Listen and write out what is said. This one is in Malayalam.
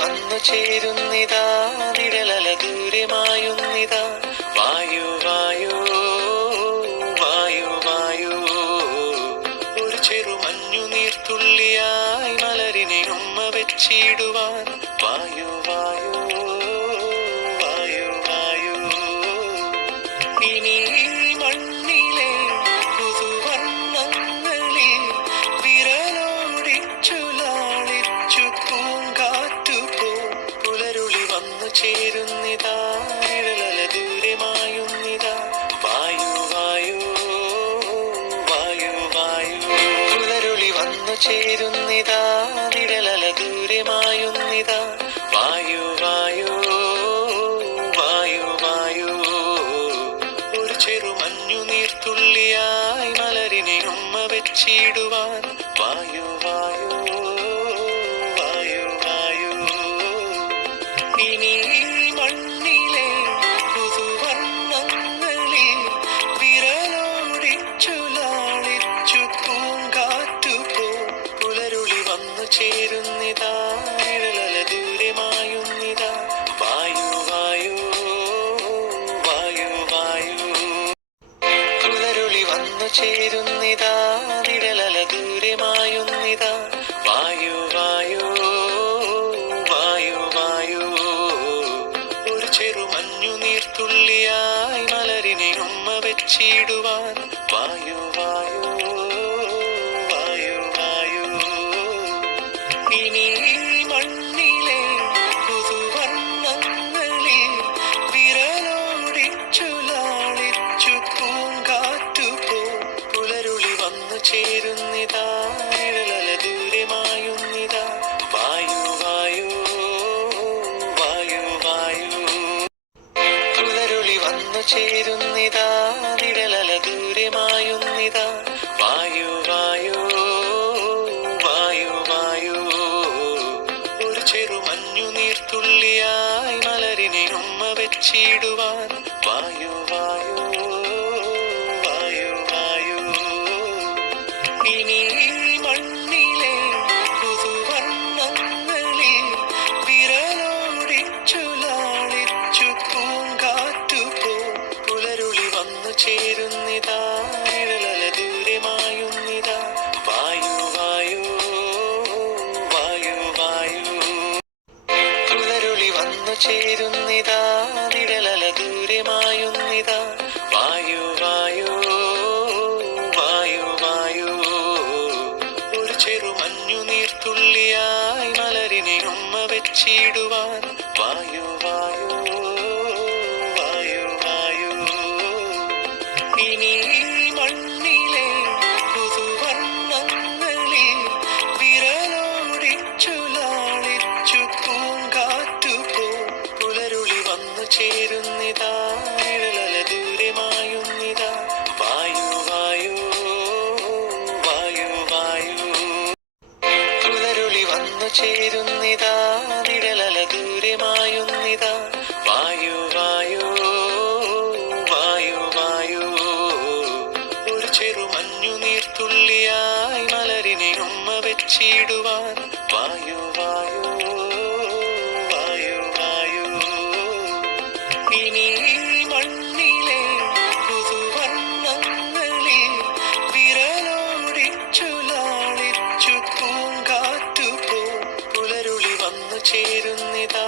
വന്നു ചേരുന്നിതാ നിഴലല ദൂരമായുന്നിതാ വായു വായു വായു വായു ഒരു ചെറുമഞ്ഞു നീർത്തുള്ളിയായി മലരിനെ ഉമ്മ വെച്ചിടുവാൻ വായു വായു വായു വായു ഇനി മണ്ണിലെ പുതുവർണ്ണങ്ങളിൽ വിരലോടിച്ചു ലാളിച്ചു പൂങ്കാറ്റുപോ പുലരുളി വന്നു ചേരുന്നിതാ നിഴലല ദൂരമായുന്നിതാ വായു വായു വായു വായു പുലരുളി വന്നു ചേരുന്നിതാ നിഴലല ദൂരമായുന്നിതാ വായു വായു വായു വായു ഒരു ചെറുമഞ്ഞു നീർത്തുള്ളിയായി മലരിനെ ഉമ്മ വെച്ചിടുവാൻ വായു വായു വായു വായു ഇനി മണ്ണിലെ പുതുവർണ്ണങ്ങളിൽ വിരലോടിച്ചു ലാളിച്ചു പൂങ്കാറ്റുപോ പുലരുളി വന്നു ചേരുന്നിതാ നിഴലല ദൂരമായുന്നിതാ വായു വായു വായു വായു പുലരുളി വന്നു ചേരുന്നിതാ നിഴലല ദൂരമായുന്നിതാ വായു വായു വായു വായു ഒരു ചെറുമഞ്ഞു നീർത്തുള്ളിയായി മലരിനെ ഉമ്മ വെച്ചിടുവാൻ വായു വായു വായു വായു ഇനി മണ്ണിലെ പുതുവർണ്ണങ്ങളിൽ വിരലോടിച്ചു ലാളിച്ചു പൂങ്കാറ്റുപോ പുലരുളി വന്നു ചേരുന്നിതാ നിഴലല ദൂരമായുന്നിതാ വായു വായു വായു വായു പുലരുളി വന്നു ചേരുന്നിതാ നിഴലല ദൂരമായുന്നിതാ വായു വായു വായു വായു ഒരു ചെറുമഞ്ഞു നീർത്തുള്ളിയായി മലരിനെ ഉമ്മ വെച്ചിടുവാൻ വായു വായു വായു വായു ഇനി മണ്ണിലെ പുതുവർണ്ണങ്ങളിൽ വിരലോടിച്ചു ലാളിച്ചു പൂങ്കാറ്റുപോ പുലരുളി വന്നു ചേരുന്നിതാ നിഴലല ദൂരമായുന്നിതാ വായു വായു വായു വായു പുലരുളി വന്നു ചേരുന്നിതാ നിഴലല ദൂരമായുന്നിതാ വായു വായു വായു വായു ഒരു ചെറുമഞ്ഞു നീർത്തുള്ളിയായി മലരിനെ ഉമ്മ വെച്ചിടുവാൻ വായു വായു വായു വായു ഇനി മണ്ണിലെ പുതുവർണ്ണങ്ങളിൽ വിരലോടിച്ചു ലാളിച്ചു പൂങ്കാറ്റുപോ പുലരുളി വന്നു ചേരുന്നിതാ നിഴലല ദൂരമായുന്നിതാ വായു വായു വായു വായു പുലരുളി വന്നു ചേരുന്നിതാ നിഴലല ദൂരമായുന്നിതാ വായു വായു വായു വായു ഒരു ചെറുമഞ്ഞു നീർത്തുള്ളിയായി മലരിനെ ഉമ്മ വെച്ചിടുവാൻ വായു വായു വായു വായു ഇനി മണ്ണിലെ പുതുവർണ്ണങ്ങളിൽ വിരലോടിച്ചു ലാളിച്ചു പൂങ്കാറ്റുപോ പുലരുളി വന്നു ചേരുന്നിതാ